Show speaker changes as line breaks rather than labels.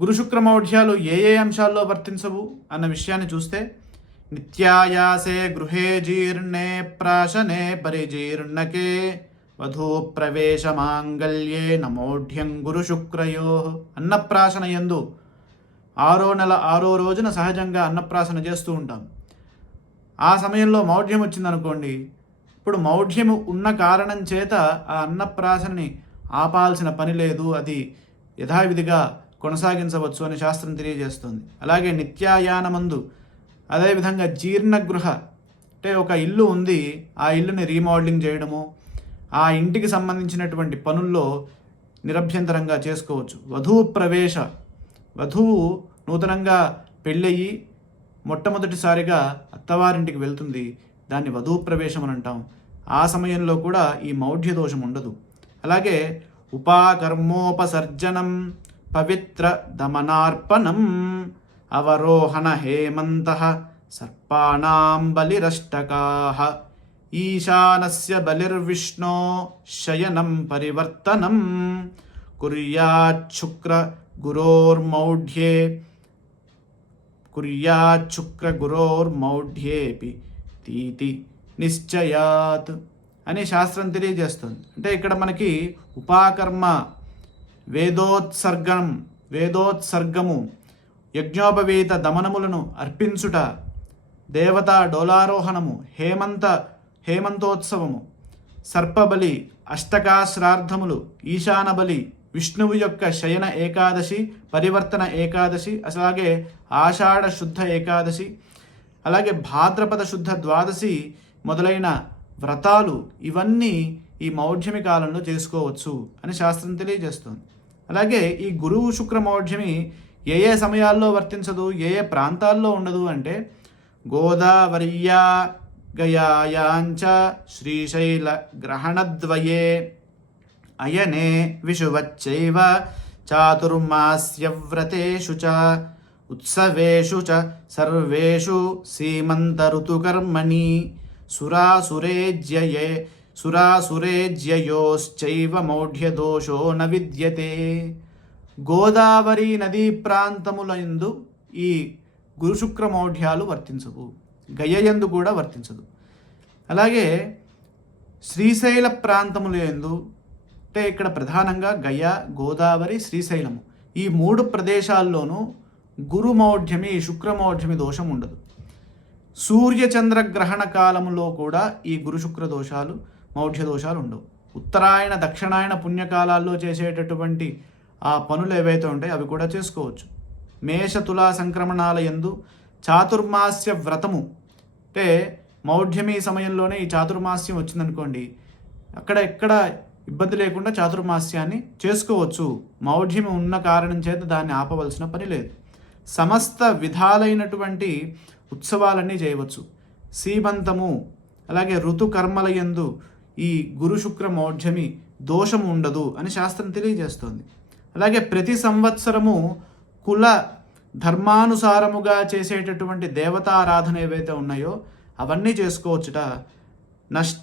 గురు శుక్రమౌఢ్యాలు ఏ ఏ అంశాల్లో వర్తించవు అన్న విషయాన్ని చూస్తే నిత్యాయాసే గృహే జీర్ణే ప్రాశనే పరిజీర్ణకే వధూ ప్రవేశ మాంగళ్యే నమోఢ్యం గురు శుక్రయో అన్నప్రాసన ఎందు ఆరో నెల ఆరో రోజున సహజంగా అన్నప్రాసన చేస్తూ ఉంటాం. ఆ సమయంలో మౌఢ్యం వచ్చిందనుకోండి ఇప్పుడు మౌఢ్యము ఉన్న కారణం చేత ఆ అన్నప్రాసనని ఆపాల్సిన పని లేదు. అది యథావిధిగా కొనసాగించవచ్చు అని శాస్త్రం తెలియజేస్తుంది. అలాగే నిత్యాయానమందు అదేవిధంగా జీర్ణగృహ అంటే ఒక ఇల్లు ఉంది ఆ ఇల్లుని రీమోడలింగ్ చేయడము ఆ ఇంటికి సంబంధించినటువంటి పనుల్లో నిరభ్యంతరంగా చేసుకోవచ్చు. వధువు ప్రవేశ వధువు నూతనంగా పెళ్ళయి మొట్టమొదటిసారిగా అత్తవారింటికి వెళ్తుంది. దాన్ని వధువు ప్రవేశం అని అంటాం. ఆ సమయంలో కూడా ఈ మౌఢ్య దోషం ఉండదు. అలాగే ఉపాకర్మోపసర్జనం పవిత్ర దమనార్పణం అవరోహణ హేమంత సర్పాణం బలిరష్టకా ఈశానస్య బలిర్విష్ణో శయనం పరివర్తనం కుర్యాచ్చుక్ర గురోర్మౌఢ్యే కుర్యాచ్చుక్రగురోర్మౌఢ్యేపి తీతి నిశ్చయాత్ అని శాస్త్రం తెలియజేస్తుంది. అంటే ఇక్కడ మనకి ఉపాకర్మ వేదోత్సర్గం వేదోత్సర్గము యజ్ఞోపవీత దమనములను అర్పించుట దేవతా డోలారోహణము హేమంత హేమంతోత్సవము సర్పబలి అష్టకాశ్రార్థములు ఈశానబలి విష్ణువు యొక్క శయన ఏకాదశి పరివర్తన ఏకాదశి అలాగే ఆషాఢ శుద్ధ ఏకాదశి అలాగే భాద్రపద శుద్ధ ద్వాదశి మొదలైన వ్రతాలు ఇవన్నీ ఈ మౌఢ్యమి కాలంలో చేసుకోవచ్చు అని శాస్త్రం తెలియజేస్తుంది. అలాగే ఈ గురువు శుక్రమౌఢ్యమి ఏ ఏ సమయాల్లో వర్తించదు ఏ ఏ ప్రాంతాల్లో ఉండదు అంటే గోదావరియా గయాయాంచ శ్రీశైల గ్రహణద్వయే అయనే విషువచ్చైవ చాతుర్మాస్యవ్రతేషు చ ఉత్సవేషు చ సర్వేషు సీమంతఋతుకర్మణి సురాసురేజ్యయే సురాసురేజ్యయోశ్చైవ మౌఢ్యదోషో న విద్యతే. గోదావరి నదీ ప్రాంతములందు ఈ గురుశుక్ర మౌఢ్యాలు వర్తించవు. గయయందు కూడా వర్తించదు. అలాగే శ్రీశైల ప్రాంతముల యందు అంటే ఇక్కడ ప్రధానంగా గయ గోదావరి శ్రీశైలము. ఈ మూడు ప్రదేశాల్లోనూ గురుమౌఢ్యమి శుక్రమౌఢ్యమి దోషం ఉండదు. సూర్యచంద్ర గ్రహణ కాలంలో కూడా ఈ గురు శుక్ర దోషాలు మౌఢ్య దోషాలు ఉండవు ఉత్తరాయణ దక్షిణాయన పుణ్యకాలాల్లో చేసేటటువంటి ఆ పనులు ఏవైతే ఉంటాయో అవి కూడా చేసుకోవచ్చు. మేష తులా సంక్రమణాల యందు చాతుర్మాస్య వ్రతము. అంటే మౌఢ్యమి సమయంలోనే ఈ చాతుర్మాస్యం వచ్చిందనుకోండి అక్కడ ఎక్కడ ఇబ్బంది లేకుండా చాతుర్మాస్యాన్ని చేసుకోవచ్చు. మౌఢ్యం ఉన్న కారణం చేత దాన్ని ఆపవలసిన పని లేదు. సమస్త విధాలైనటువంటి ఉత్సవాలన్నీ చేయవచ్చు. సీమంతము అలాగే ఋతుకర్మల యందు ఈ గురు శుక్ర మౌఢ్యమి దోషం ఉండదు అని శాస్త్రం తెలియజేస్తోంది. అలాగే ప్రతి సంవత్సరము కుల ధర్మానుసారముగా చేసేటటువంటి దేవతారాధన ఏవైతే ఉన్నాయో అవన్నీ చేసుకోవచ్చుట నష్ట